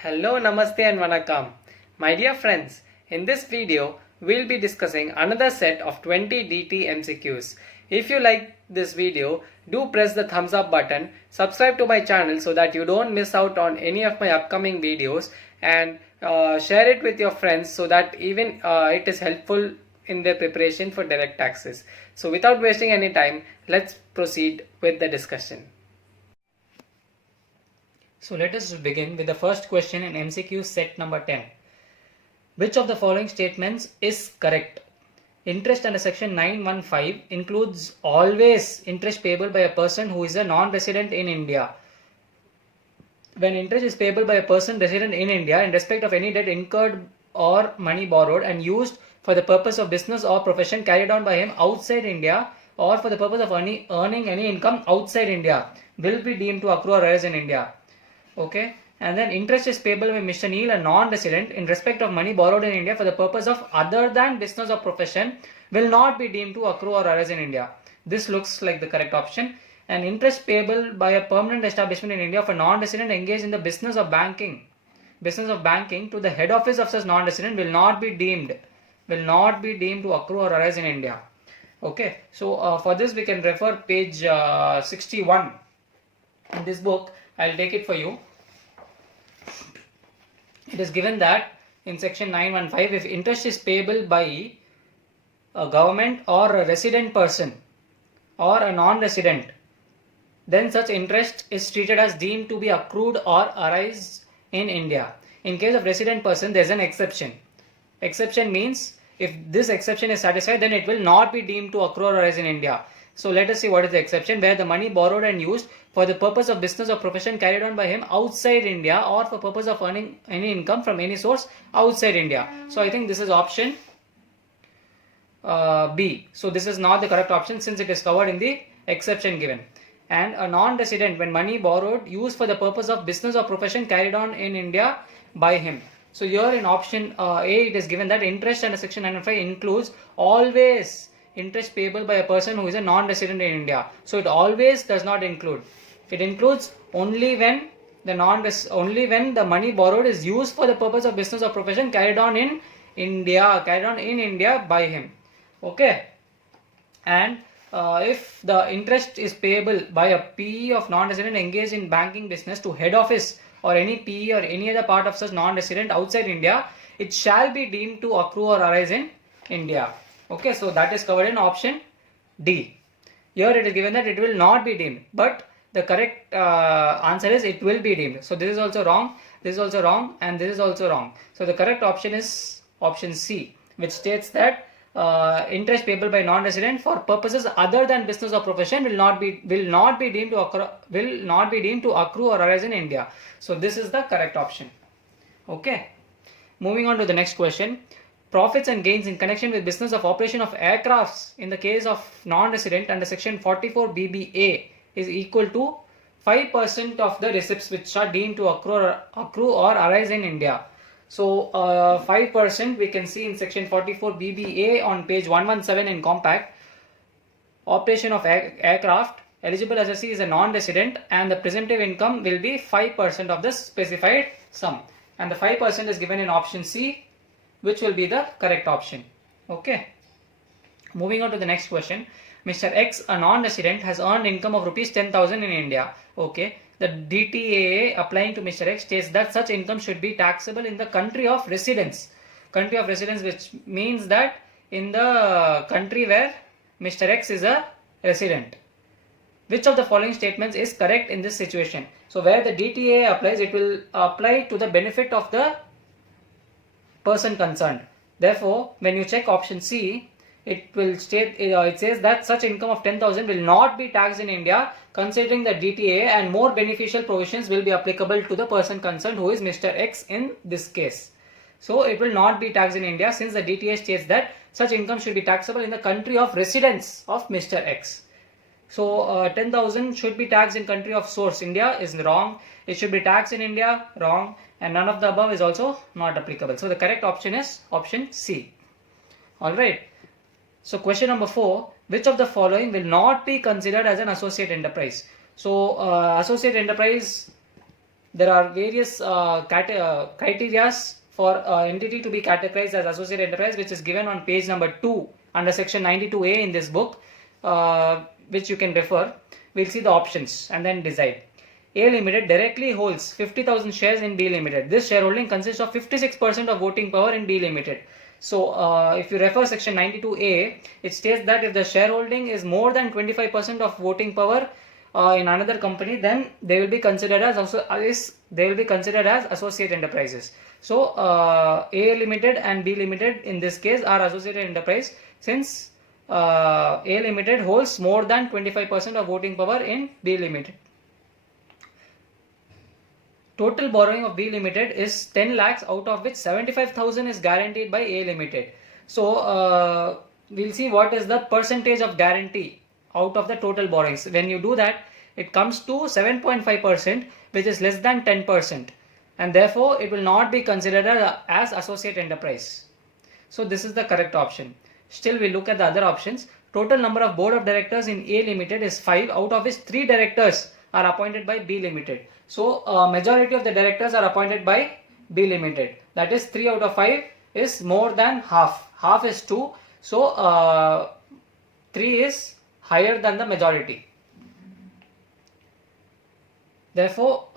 Hello, Namaste and Vanakkam. My dear friends, in this video, we'll be discussing another set of 20 DT MCQs. If you like this video, do press the thumbs up button, subscribe to my channel so that you don't miss out on any of my upcoming videos, and share it with your friends so that even it is helpful in their preparation for direct taxes. So without wasting any time, let's proceed with the discussion. So let us begin with the first question in MCQ set number 10. Which of the following statements is correct? Interest under section 915 includes always interest payable by a person who is a non-resident in India. When interest is payable by a person resident in India in respect of any debt incurred or money borrowed and used for the purpose of business or profession carried on by him outside India or for the purpose of earning any income outside India will be deemed to accrue or arise in India. Okay, and then interest is payable by Mr. Neil, a non-resident, in respect of money borrowed in India for the purpose of other than business or profession will not be deemed to accrue or arise in India. This looks like the correct option. And interest payable by a permanent establishment in India for non-resident engaged in the business of banking to the head office of such non-resident will not be deemed to accrue or arise in India. Okay, so for this we can refer page 61 in this book. I'll take it for you. It is given that in section 915, if interest is payable by a government or a resident person or a non-resident, then such interest is treated as deemed to be accrued or arise in India. In case of resident person, there is an exception. Exception means if this exception is satisfied, then it will not be deemed to accrue or arise in India. So let us see what is the exception, where the money borrowed and used for the purpose of business or profession carried on by him outside India or for purpose of earning any income from any source outside India. So I think this is option B. So this is not the correct option since it is covered in the exception given. And a non-resident, when money borrowed used for the purpose of business or profession carried on in India by him. So here in option A, it is given that interest under section 915 includes always interest payable by a person who is a non-resident in India. So it always does not include. It includes only when the money borrowed is used for the purpose of business or profession carried on in India by him. Okay. And if the interest is payable by a PE of non-resident engaged in banking business to head office or any PE or any other part of such non-resident outside India, it shall be deemed to accrue or arise in India. Okay, so that is covered in option D. Here it is given that it will not be deemed, but the correct answer is it will be deemed. So this is also wrong, this is also wrong, and this is also wrong. So the correct option is option C, which states that interest payable by non-resident for purposes other than business or profession will not be deemed to accrue or arise in India. So this is the correct option. Okay. Moving on to the next question. Profits and gains in connection with business of operation of aircrafts in the case of non-resident under section 44 BBA is equal to 5% of the receipts which are deemed to accrue or arise in India. So 5% we can see in section 44 BBA on page 117 in compact. Operation of aircraft, eligible assessee is a non-resident and the presumptive income will be 5% of the specified sum. And the 5% is given in option C, which will be the correct option. Okay. Moving on to the next question. Mr. X, a non-resident, has earned income of rupees 10,000 in India. Okay. The DTAA applying to Mr. X states that such income should be taxable in the country of residence. Country of residence, which means that in the country where Mr. X is a resident. Which of the following statements is correct in this situation? So where the DTAA applies, it will apply to the benefit of the person concerned. Therefore, when you check option C, it will state it says that such income of 10,000 will not be taxed in India considering the DTA, and more beneficial provisions will be applicable to the person concerned, who is Mr. X in this case. So it will not be taxed in India since the DTA states that such income should be taxable in the country of residence of Mr. X. So 10,000 should be taxed in country of source India is wrong. It should be taxed in India, wrong, and none of the above is also not applicable. So the correct option is option C. Alright. So question number 4, which of the following will not be considered as an associate enterprise? So associate enterprise there are various criteria for entity to be categorized as associate enterprise, which is given on page number 2 under section 92A in this book, which you can refer. We'll see the options and then decide. A Limited directly holds 50,000 shares in B Limited. This shareholding consists of 56% of voting power in B Limited. So, if you refer section 92A, it states that if the shareholding is more than 25% of voting power in another company, then they will be considered as associate enterprises. So, A Limited and B Limited in this case are associated enterprise, since A Limited holds more than 25% of voting power in B Limited. Total borrowing of B Limited is 10 lakhs, out of which 75,000 is guaranteed by A Limited. So, we'll see what is the percentage of guarantee out of the total borrowings. When you do that, it comes to 7.5%, which is less than 10%, and therefore it will not be considered as associate enterprise. So, this is the correct option. Still, we look at the other options. Total number of board of directors in A Limited is 5, out of which 3 directors are appointed by B Limited. So, majority of the directors are appointed by B Limited. That is 3 out of 5 is more than half. Half is 2. So, 3 is higher than the majority. Therefore,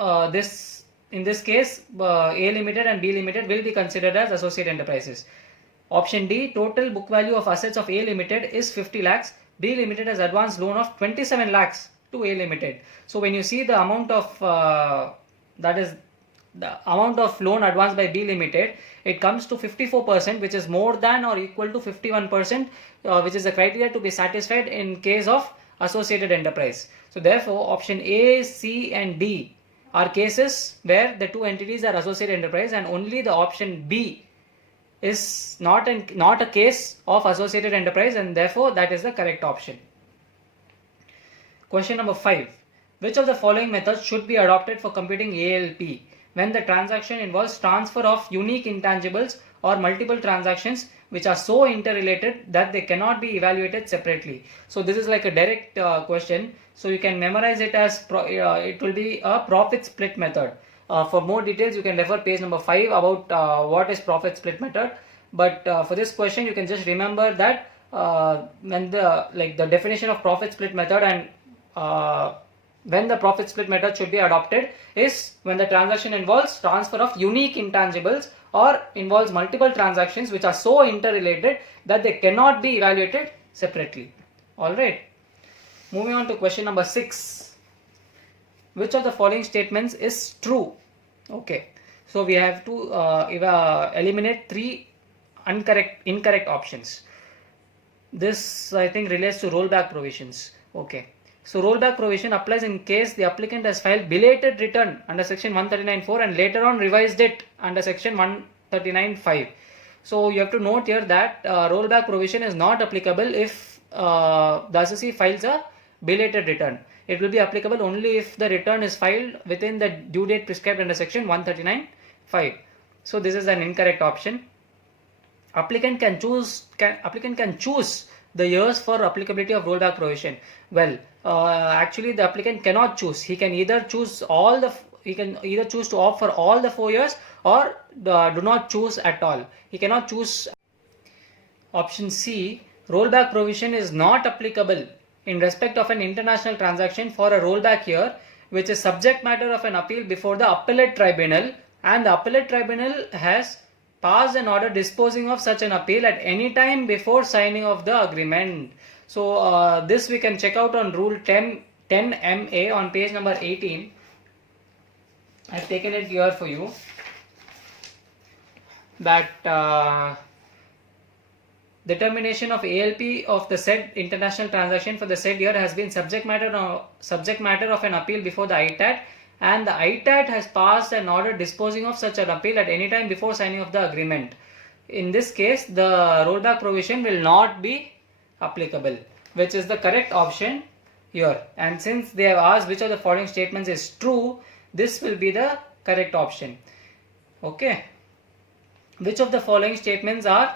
in this case, A Limited and B Limited will be considered as associate enterprises. Option D, total book value of assets of A Limited is 50 lakhs. B Limited has advanced loan of 27 lakhs to A Limited. So, when you see the amount of loan advanced by B Limited, it comes to 54%, which is more than or equal to 51%, which is the criteria to be satisfied in case of associated enterprise. So, therefore, option A, C and D are cases where the two entities are associated enterprise, and only the option B is not a case of associated enterprise, and therefore that is the correct option. Question number 5. Which of the following methods should be adopted for computing ALP when the transaction involves transfer of unique intangibles or multiple transactions which are so interrelated that they cannot be evaluated separately? So, this is like a direct question. So, you can memorize it as it will be a profit split method. For more details, you can refer page number 5 about what is profit split method. But for this question, you can just remember that when the definition of profit split method and when the profit split method should be adopted is when the transaction involves transfer of unique intangibles or involves multiple transactions which are so interrelated that they cannot be evaluated separately. Alright. Moving on to question number 6. Which of the following statements is true? Okay. So, we have to eliminate 3 incorrect options. This, I think, relates to rollback provisions. Okay. So, rollback provision applies in case the applicant has filed belated return under section 139(4) and later on revised it under section 139(5). So, you have to note here that rollback provision is not applicable if the assessee files a belated return. It will be applicable only if the return is filed within the due date prescribed under section 139(5). So, this is an incorrect option. Applicant can choose the years for applicability of rollback provision. Well, actually the applicant cannot choose. He can either choose to opt for all the 4 years or do not choose at all. He cannot choose. Option C, rollback provision is not applicable in respect of an international transaction for a rollback year which is subject matter of an appeal before the appellate tribunal, and the appellate tribunal has passed an order disposing of such an appeal at any time before signing of the agreement. So, this we can check out on rule 10MA on page number 18. I have taken it here for you. That determination of ALP of the said international transaction for the said year has been subject matter of an appeal before the ITAT, and the ITAT has passed an order disposing of such an appeal at any time before signing of the agreement. In this case, the rollback provision will not be applicable, which is the correct option here. And since they have asked which of the following statements is true, this will be the correct option. Okay. Which of the following are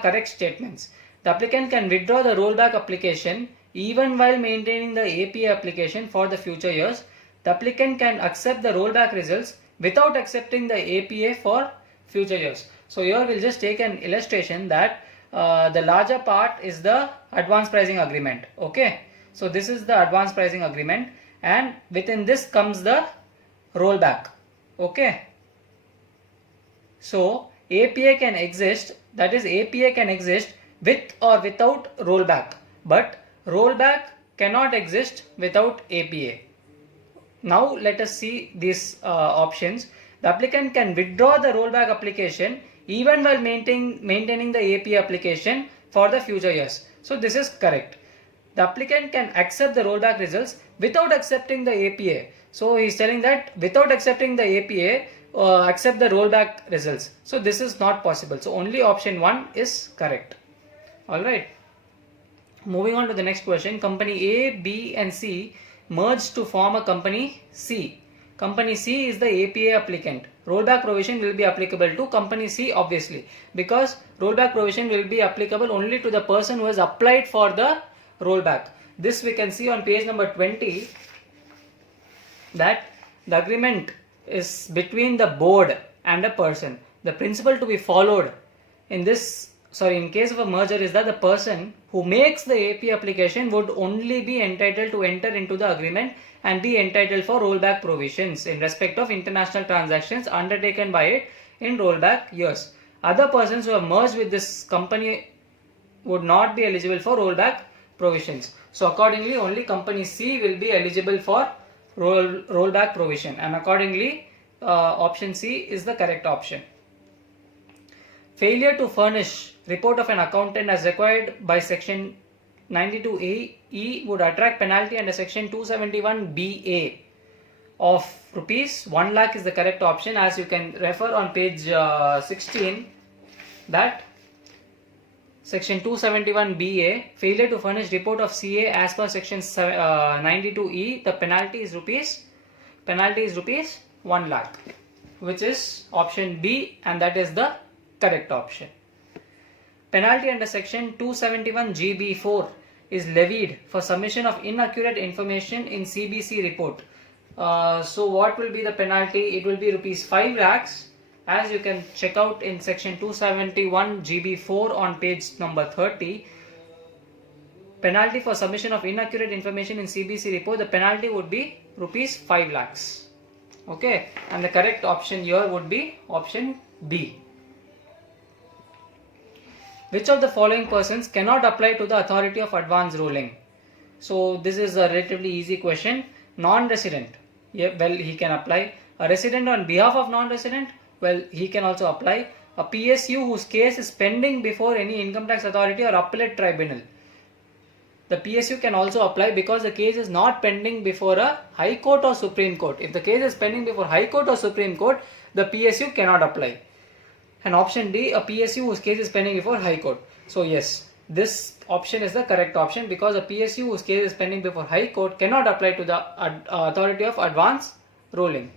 correct statements? The applicant can withdraw the rollback application even while maintaining the APA application for the future years. the applicant can accept the rollback results without accepting the APA for future years. So here we'll just take an illustration that the larger part is the advance pricing agreement. Okay, so this is the advance pricing agreement, and within this comes the rollback. Okay, so APA can exist, that is APA can exist with or without rollback, but rollback cannot exist without APA. Now let us see these options. The applicant can withdraw the rollback application even while maintaining the APA application for the future years. So this is correct. The applicant can accept the rollback results without accepting the APA. So he is telling that without accepting the APA, accept the rollback results. So this is not possible. So only option 1 is correct. Alright. Moving on to the next question. Company A, B and C merged to form a company C. Company C is the APA applicant. Rollback provision will be applicable to company C obviously, because rollback provision will be applicable only to the person who has applied for the rollback. This we can see on page number 20, that the agreement is between the board and a person. The principle to be followed in this, in case of a merger is that the person who makes the APA application would only be entitled to enter into the agreement and be entitled for rollback provisions in respect of international transactions undertaken by it in rollback years. Other persons who have merged with this company would not be eligible for rollback provisions. So accordingly only company C will be eligible for rollback provision, and accordingly option C is the correct option. Failure to furnish report of an accountant as required by section 92E would attract penalty under section 271BA of rupees 1 lakh is the correct option, as you can refer on page 16 that section 271BA, failure to furnish report of CA as per section 92E, the penalty is rupees 1 lakh, which is option B, and that is the correct option. Penalty under section 271GB4 is levied for submission of inaccurate information in CBC report. So what will be the penalty? It will be rupees 5 lakhs, as you can check out in section 271GB4 on page number 30. Penalty for submission of inaccurate information in CBC report, the penalty would be rupees 5 lakhs. Okay, and the correct option here would be option B. Which of the following persons cannot apply to the authority of advance ruling? So this is a relatively easy question. Non-resident, yeah, well, he can apply. A resident on behalf of non-resident, well, he can also apply. A PSU whose case is pending before any income tax authority or appellate tribunal, the PSU can also apply because the case is not pending before a High Court or Supreme Court. If the case is pending before High Court or Supreme Court, the PSU cannot apply. And option D, a PSU whose case is pending before High Court. So yes, this option is the correct option, because a PSU whose case is pending before High Court cannot apply to the authority of advance ruling.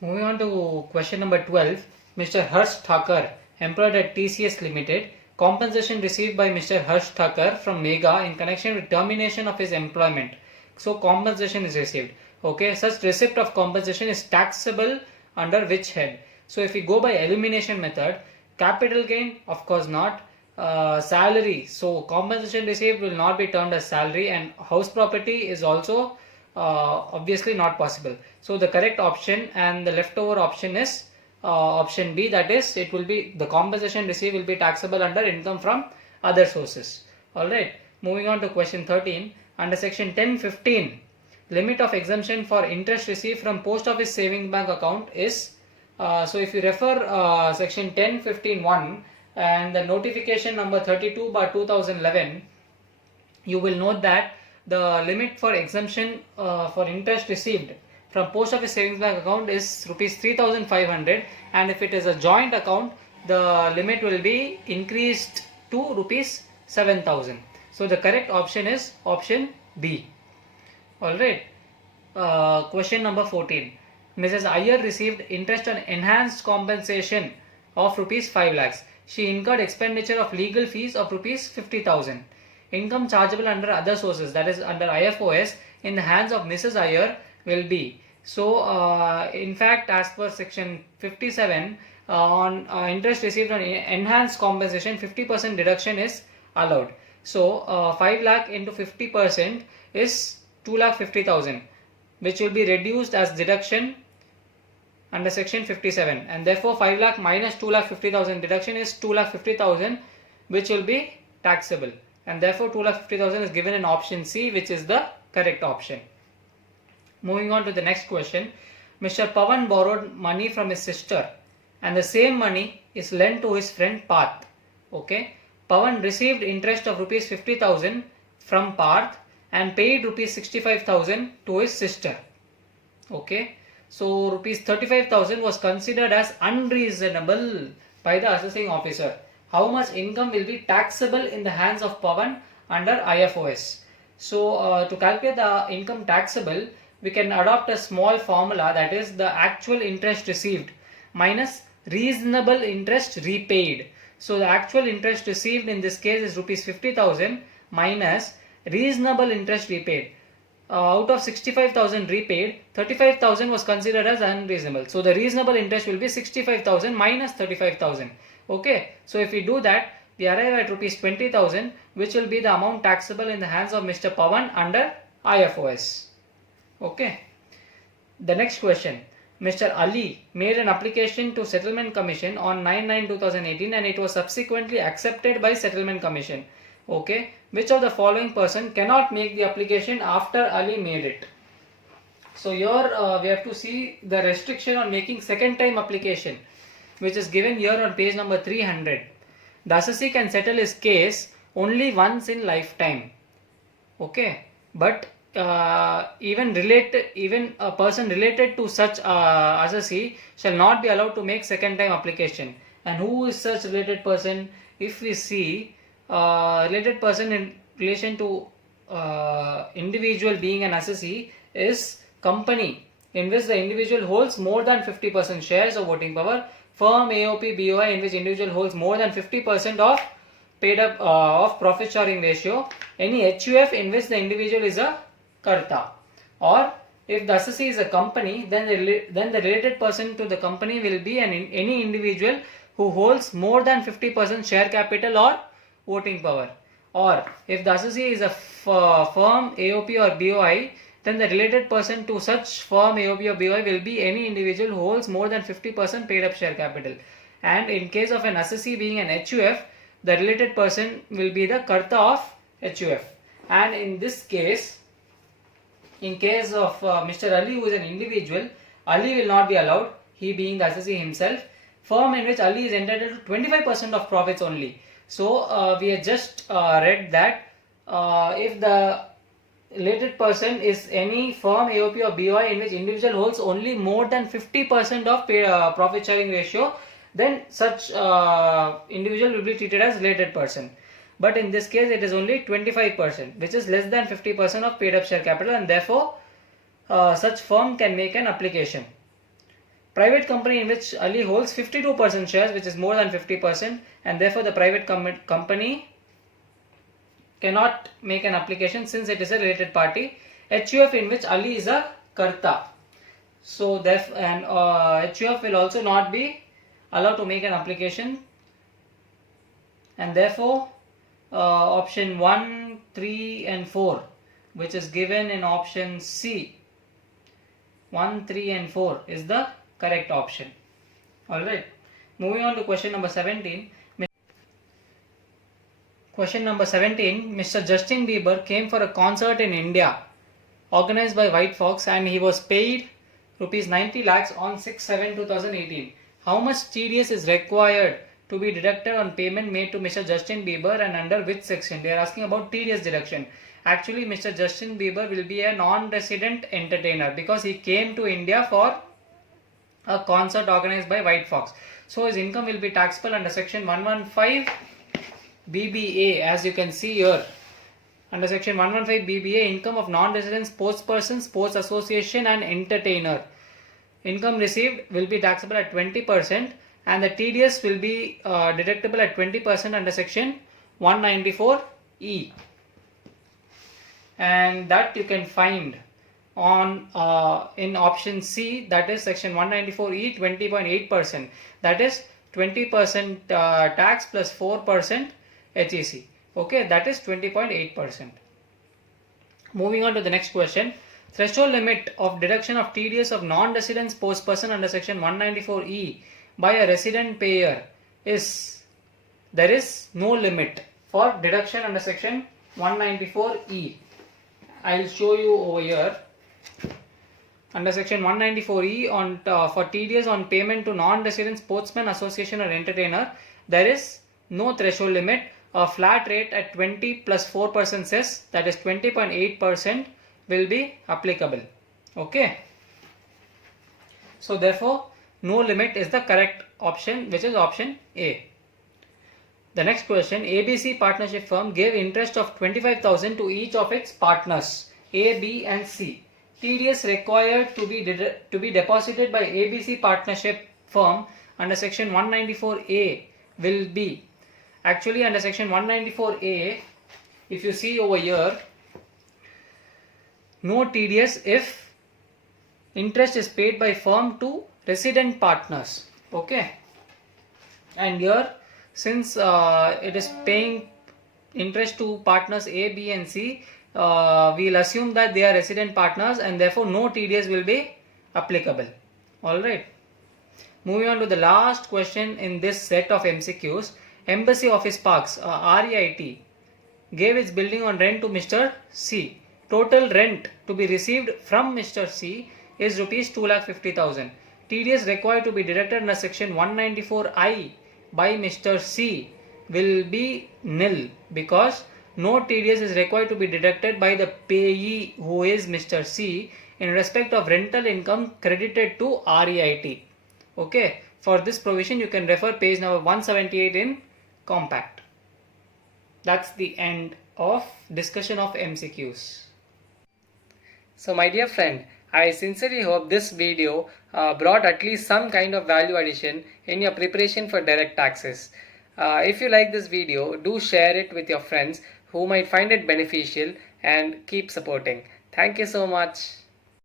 Moving on to question number 12. Mr. Harsh Thakur, employed at TCS Limited. Compensation received by Mr. Harsh Thakur from Mega in connection with termination of his employment. So compensation is received. Okay, such receipt of compensation is taxable under which head? So if we go by elimination method, capital gain, of course not. Salary, so compensation received will not be termed as salary, and house property is also obviously not possible. So the correct option and the leftover option is option B, that is, it will be the compensation received will be taxable under income from other sources. Alright, moving on to question 13. Under section 1015, limit of exemption for interest received from post office savings bank account is, so if you refer section 1015.1 and the notification number 32/2011, you will note that the limit for exemption for interest received from post office savings bank account is rupees 3,500, and if it is a joint account, the limit will be increased to rupees 7,000. So the correct option is option B. Alright, question number 14. Mrs. Iyer received interest on enhanced compensation of rupees 5 lakhs. She incurred expenditure of legal fees of rupees 50,000. income chargeable under other sources, that is under IFOS, in the hands of Mrs. Iyer will be. So, in fact, as per section 57, on interest received on enhanced compensation, 50% deduction is allowed. So, 5 lakh into 50% is 2,50,000, which will be reduced as deduction under section 57, and therefore 5 lakh minus 2,50,000 deduction is 2,50,000, which will be taxable, and therefore 2,50,000 is given in option C, which is the correct option. Moving on to the next question. Mr. Pawan borrowed money from his sister and the same money is lent to his friend Parth. Okay. Pawan received interest of rupees 50,000 from Parth and paid rupees 65,000 to his sister. Okay. So rupees 35,000 was considered as unreasonable by the assessing officer. How much income will be taxable in the hands of Pawan under IFOS? So to calculate the income taxable, we can adopt a small formula, that is the actual interest received minus reasonable interest repaid. So the actual interest received in this case is rupees 50,000 minus reasonable interest repaid. Out of 65,000 repaid, 35,000 was considered as unreasonable. So the reasonable interest will be 65,000 minus 35,000. Okay. So if we do that, we arrive at rupees 20,000, which will be the amount taxable in the hands of Mr. Pawan under IFOS. Okay. The next question. Mr. Ali made an application to Settlement Commission on 9/9/2018 and it was subsequently accepted by Settlement Commission. Okay. Which of the following person cannot make the application after Ali made it? So here we have to see the restriction on making second time application, which is given here on page number 300. The assessee can settle his case only once in lifetime. Okay. But even a person related to such assessee shall not be allowed to make second time application. And who is such related person? If we see related person in relation to individual being an assessee is company in which the individual holds more than 50% shares of voting power, firm, AOP, BOI in which individual holds more than 50% of paid up of profit sharing ratio, any HUF in which the individual is a Karta, or if the assessee is a company, then the related person to the company will be any individual who holds more than 50% share capital or voting power, or if the assessee is a firm, AOP or BOI, then the related person to such firm, AOP or BOI will be any individual who holds more than 50% paid up share capital, and in case of an assessee being an HUF, the related person will be the Karta of HUF. And in this case, in case of Mr. Ali, who is an individual, Ali will not be allowed, he being the assessee himself. Firm in which Ali is entitled to 25% of profits only. So we have just read that if the related person is any firm, AOP or BOI in which individual holds only more than 50% of profit sharing ratio, then such individual will be treated as related person. But in this case, it is only 25%, which is less than 50% of paid up share capital, and therefore such firm can make an application. Private company in which Ali holds 52% shares, which is more than 50%, and therefore the private company cannot make an application since it is a related party. HUF in which Ali is a Karta. So therefore, and HUF will also not be allowed to make an application, and therefore option 1, 3 and 4, which is given in option C, 1, 3 and 4 is the correct option. Alright, moving on to question number 17. Question number 17. Mr. Justin Bieber came for a concert in India organized by White Fox and he was paid rupees 90 lakhs on 6/7/2018. How much TDS is required to be deducted on payment made to Mr. Justin Bieber and under which section? They are asking about TDS deduction. Actually, Mr. Justin Bieber will be a non-resident entertainer because he came to India for a concert organized by White Fox. So his income will be taxable under section 115 BBA, as you can see here. Under section 115 BBA, income of non-resident sports person, sports association and entertainer. Income received will be taxable at 20% and the TDS will be deductible at 20% under section 194E. and that you can find on in option C, that is section 194E, 20.8%, that is 20% tax plus 4% HEC. Okay, that is 20.8%. Moving on to the next question. Threshold limit of deduction of TDS of non-resident spokesperson under section 194E by a resident payer is, there is no limit for deduction under section 194E. I will show you over here. Under section 194E on for TDS on payment to non-resident sportsman, association or entertainer, there is no threshold limit. A flat rate at 20 plus 4% cess, that is 20.8%, will be applicable. Okay. So therefore, no limit is the correct option, which is option A. The next question, ABC partnership firm gave interest of 25,000 to each of its partners A, B and C. TDS required to be deposited by ABC partnership firm under section 194A will be, actually under section 194A, if you see over here, no TDS if interest is paid by firm to resident partners. Okay, and here since it is paying interest to partners A, B and C, we will assume that they are resident partners and therefore no TDS will be applicable. Alright. Moving on to the last question in this set of MCQs. Embassy Office Parks, REIT, gave its building on rent to Mr. C. Total rent to be received from Mr. C is rupees 2,50,000. TDS required to be deducted under section 194I by Mr. C will be nil, because no TDS is required to be deducted by the payee, who is Mr. C, in respect of rental income credited to REIT. Okay, for this provision you can refer page number 178 in compact. That's the end of discussion of MCQs. So my dear friend, I sincerely hope this video brought at least some kind of value addition in your preparation for direct taxes. If you like this video, do share it with your friends who might find it beneficial, and keep supporting. Thank you so much.